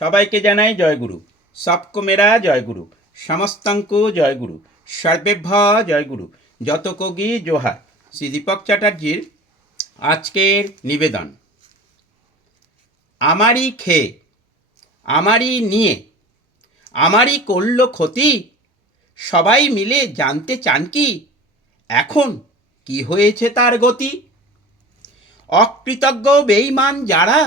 সবাইকে জানাই জয়গুরু। সবকো মেরা জয়গুরু, সমস্তঙ্কু জয়গুরু, সর্বেভ্য জয়গুরু, যত কোগি জোহার। শ্রী দীপক চ্যাটার্জির আজকের নিবেদন। আমারই খেয়ে, আমারই নিয়ে, আমারই করল ক্ষতি, সবাই মিলে জানতে চান কি এখন কি হয়েছে তার গতি? অকৃতজ্ঞ বেঈমান যারা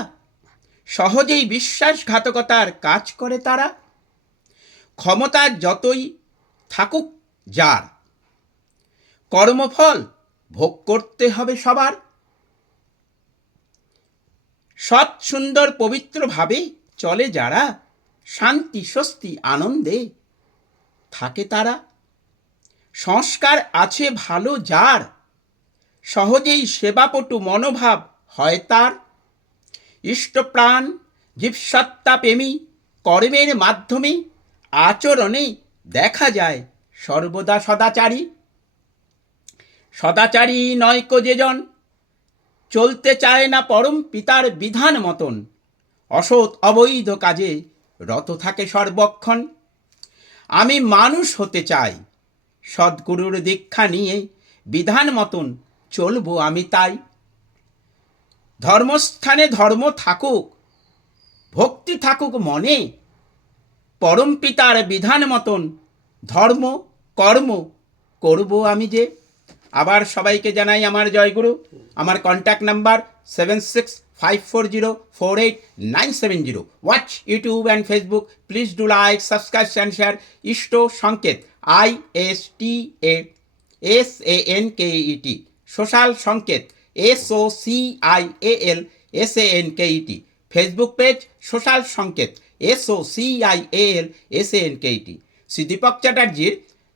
সহজেই বিশ্বাসঘাতকতার কাজ করে তারা, ক্ষমতার যতই থাকুক যার, কর্মফল ভোগ করতে হবে সবার। সৎ সুন্দর পবিত্রভাবে চলে যারা, শান্তি স্বস্তি আনন্দে থাকে তারা। সংস্কার আছে ভালো যার, সহজেই সেবাপটু মনোভাব হয় তার। ইষ্টপ্রাণ জীবসত্তা প্রেমী কর্মের মাধ্যমে আচরণে দেখা যায় সর্বদা সদাচারী। সদাচারী নয়কো যেজন চলতে চায় না পরম পিতার বিধান মতন, অসৎ অবৈধ কাজে রত থাকে সর্বক্ষণ। আমি মানুষ হতে চাই, সদ্গুরুর দীক্ষা নিয়ে বিধান মতন চলবো আমি তাই। ধর্মস্থানে ধর্ম থাকুক, ভক্তি থাকুক মনে, পরম পিতার বিধান মতন ধর্ম কর্ম করব আমি যে। আবার সবাইকে জানাই আমার জয়গুরু। আমার contact number 7654048970। Watch YouTube and Facebook. Please do like, subscribe and share. ইষ্ট সংকেত ISTASANKET, সোশ্যাল সংকেত SOCIALSANKET, ফেসবুক পেজ সোশ্যাল সংকেত SOCIALSANKET। শ্রী দীপক চ্যাটার্জির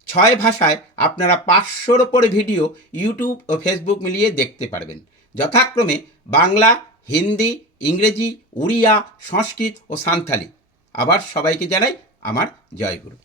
6 ভাষায় আপনারা 500-র ওপরে ভিডিও ইউটিউব ও ফেসবুক মিলিয়ে দেখতে পারবেন, যথাক্রমে বাংলা, হিন্দি, ইংরেজি, উড়িয়া, সংস্কৃত ও সাঁওতালি। আবার সবাইকে জানাই আমার জয়গুরু।